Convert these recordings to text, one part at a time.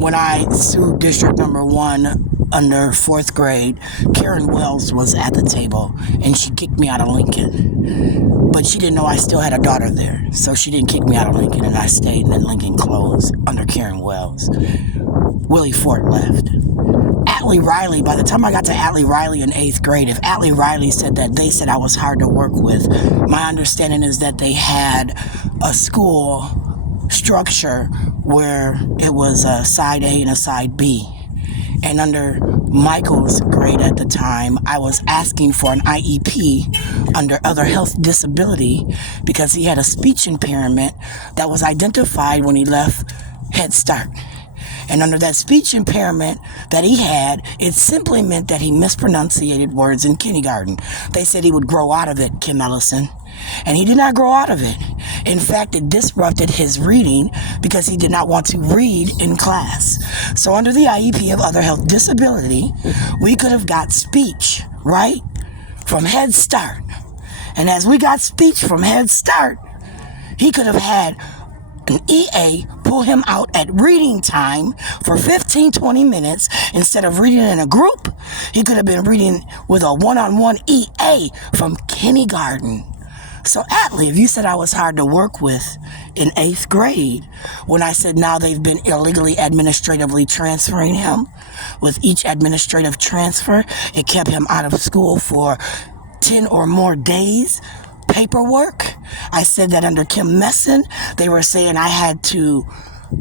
When I sued District Number 1 under 4th grade, Karen Wells was at the table, and she kicked me out of Lincoln. But she didn't know I still had a daughter there, so she didn't kick me out of Lincoln, and I stayed, and then Lincoln closed under Karen Wells. Willie Fort left. Atlee Riley, by the time I got to Atlee Riley in 8th grade, if Atlee Riley said that they said I was hard to work with, my understanding is that they had a school structure where it was a side A and a side B. And under Michael's grade at the time, I was asking for an IEP under other health disability because he had a speech impairment that was identified when he left Head Start. And under that speech impairment that he had, it simply meant that he mispronunciated words in kindergarten. They said he would grow out of it, Kim Ellison. And he did not grow out of it. In fact, it disrupted his reading because he did not want to read in class. So under the IEP of other health disability, we could have got speech, right, from Head Start. And as we got speech from Head Start, he could have had an EA pull him out at reading time for 15-20 minutes. Instead of reading in a group, he could have been reading with a one-on-one EA from kindergarten. So Atlee, if you said I was hard to work with in 8th grade, when I said now they've been illegally administratively transferring him, with each administrative transfer, it kept him out of school for 10 or more days. Paperwork, I said that under Kim Messon, they were saying I had to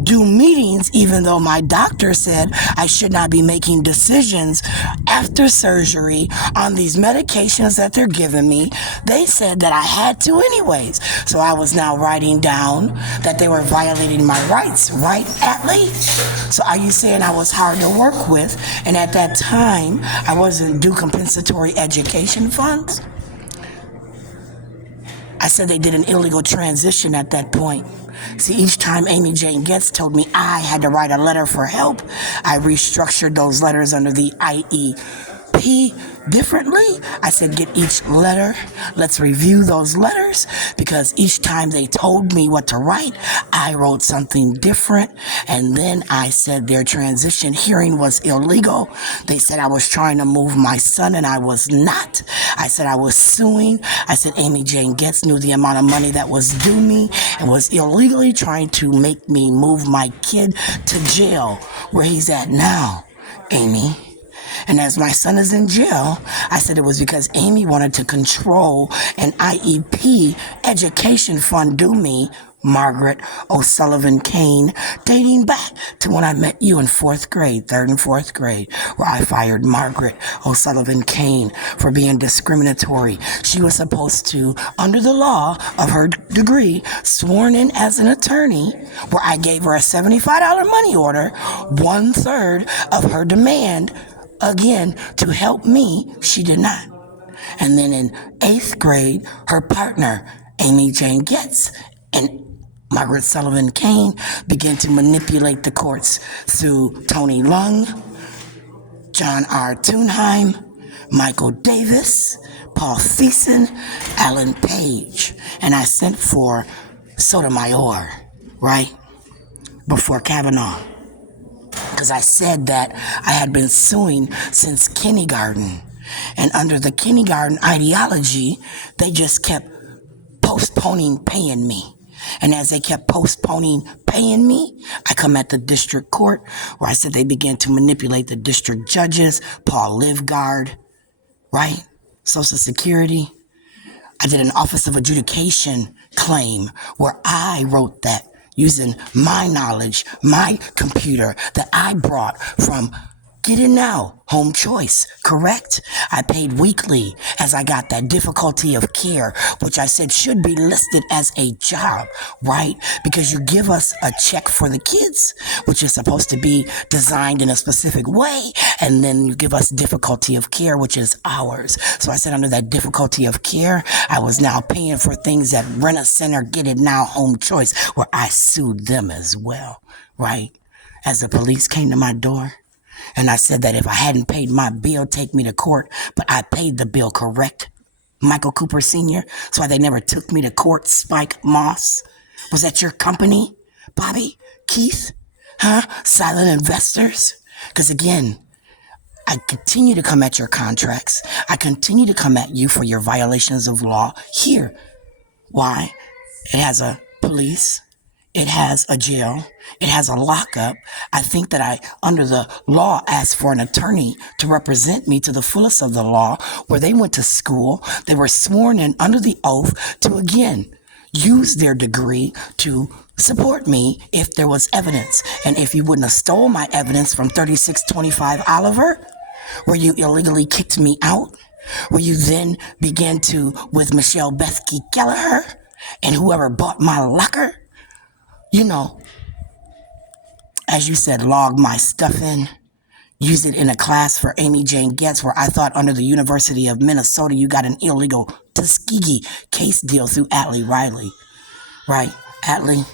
do meetings even though my doctor said I should not be making decisions after surgery on these medications that they're giving me. They said that I had to anyways. So I was now writing down that they were violating my rights, right, Atlee? So are you saying I was hard to work with, and at that time I wasn't due compensatory education funds? I said they did an illegal transition at that point. See, each time Amy Jane Goetz told me I had to write a letter for help, I restructured those letters under the IEP differently. I said, get each letter. Let's review those letters, because each time they told me what to write, I wrote something different. And then I said their transition hearing was illegal. They said I was trying to move my son, and I was not. I said I was suing. I said Amy Jane Goetz knew the amount of money that was due me and was illegally trying to make me move my kid to jail where he's at now, Amy. And as my son is in jail, I said it was because Amy wanted to control an IEP education fund due me, Margaret O'Sullivan Kane, dating back to when I met you in 4th grade, 3rd and 4th grade, where I fired Margaret O'Sullivan Kane for being discriminatory. She was supposed to, under the law of her degree, sworn in as an attorney, where I gave her a $75 money order, 1/3 of her demand. Again, to help me, she did not. And then in 8th grade, her partner, Amy Jane Goetz, and Margaret Sullivan Kane began to manipulate the courts through Tony Lung, John R. Thunheim, Michael Davis, Paul Thiessen, Alan Page. And I sent for Sotomayor, right, before Kavanaugh, because I said that I had been suing since kindergarten. And under the kindergarten ideology, they just kept postponing paying me. And as they kept postponing paying me, I come at the district court, where I said they began to manipulate the district judges, Paul Livgard, right? Social Security. I did an Office of Adjudication claim where I wrote that using my knowledge, my computer that I brought from Get In Now, Home Choice, correct? I paid weekly as I got that difficulty of care, which I said should be listed as a job, right? Because you give us a check for the kids, which is supposed to be designed in a specific way, and then you give us difficulty of care, which is ours. So I said under that difficulty of care, I was now paying for things that Rent-A-Center, Get It Now, Home Choice, where I sued them as well, right? As the police came to my door, and I said that if I hadn't paid my bill, take me to court, but I paid the bill, correct? Michael Cooper Sr., that's why they never took me to court. Spike Moss, was that your company, Bobby? Keith? Huh? Silent investors? Because again, I continue to come at your contracts. I continue to come at you for your violations of law here. Why? It has a police. It has a jail. It has a lockup. I think that I, under the law, asked for an attorney to represent me to the fullest of the law, where they went to school. They were sworn in under the oath to, again, use their degree to support me if there was evidence. And if you wouldn't have stole my evidence from 3625 Oliver, where you illegally kicked me out, where you then began to, with Michelle Bethke Kelleher and whoever bought my locker, you know, as you said, log my stuff in, use it in a class for Amy Jane Getz, where I thought under the University of Minnesota you got an illegal Tuskegee case deal through Atlee Riley, right? Atlee,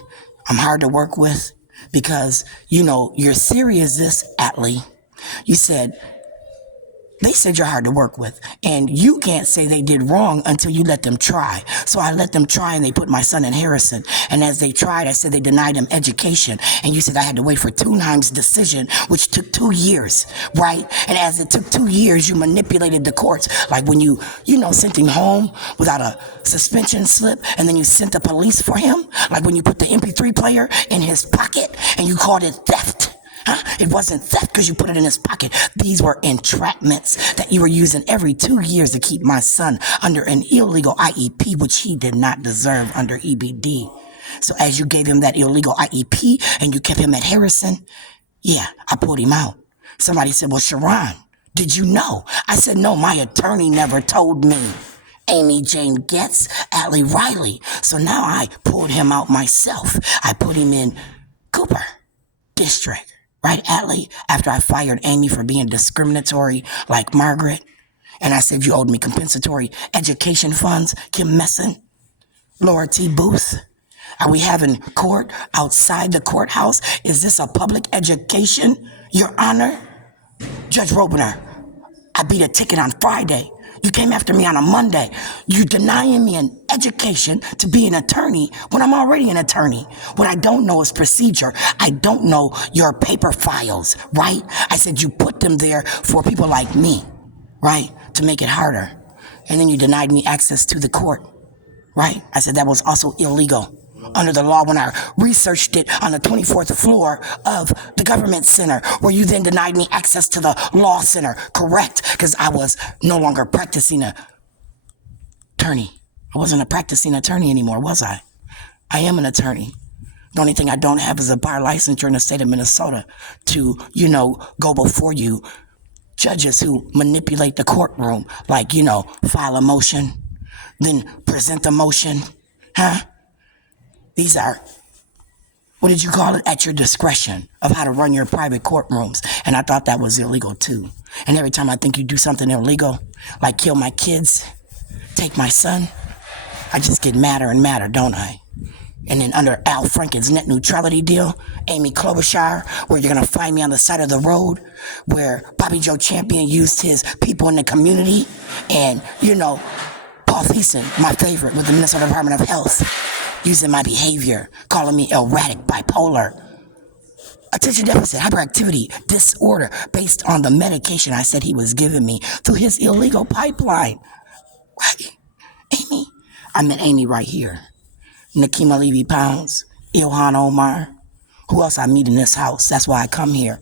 I'm hard to work with because, you know, your theory is this, Atlee. You said, they said you're hard to work with, and you can't say they did wrong until you let them try. So I let them try, and they put my son in Harrison. And as they tried, I said they denied him education. And you said I had to wait for Thunheim's decision, which took 2 years, right? And as it took 2 years, you manipulated the courts. Like when you sent him home without a suspension slip, and then you sent the police for him. Like when you put the MP3 player in his pocket, and you called it theft. Huh? It wasn't theft because you put it in his pocket. These were entrapments that you were using every 2 years to keep my son under an illegal IEP, which he did not deserve under EBD. So as you gave him that illegal IEP and you kept him at Harrison, yeah, I pulled him out. Somebody said, well, Sharon, did you know? I said, no, my attorney never told me. Amy Jane Getz, Atlee Riley. So now I pulled him out myself. I put him in Cooper District. Right, Atlee, after I fired Amy for being discriminatory like Margaret, and I said you owed me compensatory education funds, Kim Messin, Laura T. Booth. Are we having court outside the courthouse? Is this a public education, Your Honor? Judge Robiner, I beat a ticket on Friday. You came after me on a Monday. You denying me an education to be an attorney when I'm already an attorney. What I don't know is procedure. I don't know your paper files, right? I said you put them there for people like me, right? To make it harder. And then you denied me access to the court, right? I said that was also illegal under the law when I researched it on the 24th floor of the government center, where you then denied me access to the law center, correct? Because I was no longer practicing attorney. I wasn't a practicing attorney anymore, was I? I am an attorney. The only thing I don't have is a bar licensure in the state of Minnesota to, go before you judges who manipulate the courtroom, like, file a motion, then present the motion, huh? These are, what did you call it? At your discretion of how to run your private courtrooms. And I thought that was illegal too. And every time I think you do something illegal, like kill my kids, take my son, I just get madder and madder, don't I? And then under Al Franken's net neutrality deal, Amy Klobuchar, where you're gonna find me on the side of the road, where Bobby Joe Champion used his people in the community, and, Paul Thiessen, my favorite, with the Minnesota Department of Health, using my behavior, calling me erratic, bipolar, attention deficit, hyperactivity, disorder, based on the medication I said he was giving me through his illegal pipeline. Right? Amy, I met Amy right here. Nakima Levy Pounds, Ilhan Omar. Who else I meet in this house? That's why I come here.